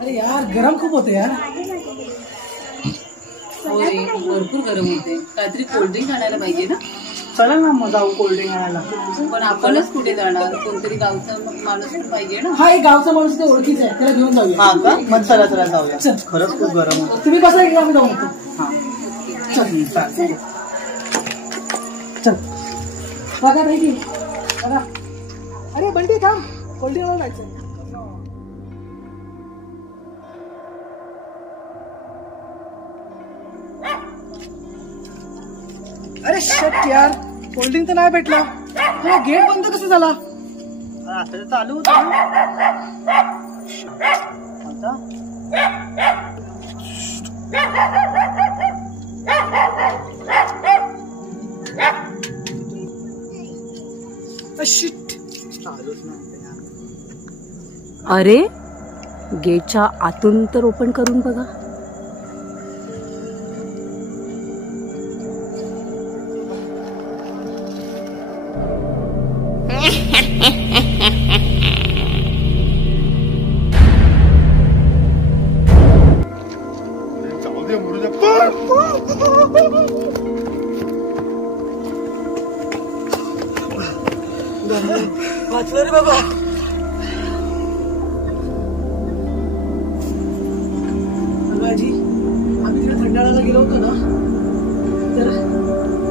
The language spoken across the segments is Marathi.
अरे यार गरम खूप होते यार. हो रे, भरपूर गरम होते. काहीतरी कोल्ड्रिंक आणायला पाहिजे ना. चला ना मग जाऊ कोल्ड्रिंक आणायला. पण आपणच कुठे जाणार? कोणतरी गावचा माणूस पण पाहिजे ना. हा एक गावचा माणूस ते ओळखीचा आहे, त्याला घेऊन जाऊया. हा का? मग चला चला जाऊया. खरंच खूप गरम होतं. तुम्ही बसा इकडे, आम्ही जाऊन येतो. हा चल चल बघा नाही बघा. अरे बंटी थांब, कोल्ड्रिंक आणायला जायचं. अरे शट यार, कोल्ड्रिंक तर नाही भेटला. गेट बंद कसं झाला? आता चालू होतं अरे गेटच्या आतून तर ओपन करून बघा. वाचलं रे बाबा. बाबाजी आम्ही तिकडे खंडाळाला गेलो होतो ना, तर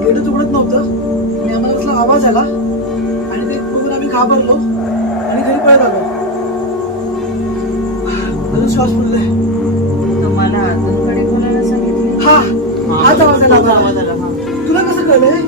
गेटच उघडत नव्हतं आणि आम्हाला कसला आवाज आला आणि ते बघून आम्ही घाबरलो आणि घरी पळत आलो. माझा श्वास फुललाय. तुम्हाला आतूनकडे बोलायला सांगितले? हा हाच आवाज आला. आवाज आला. तुला कसं कळलंय?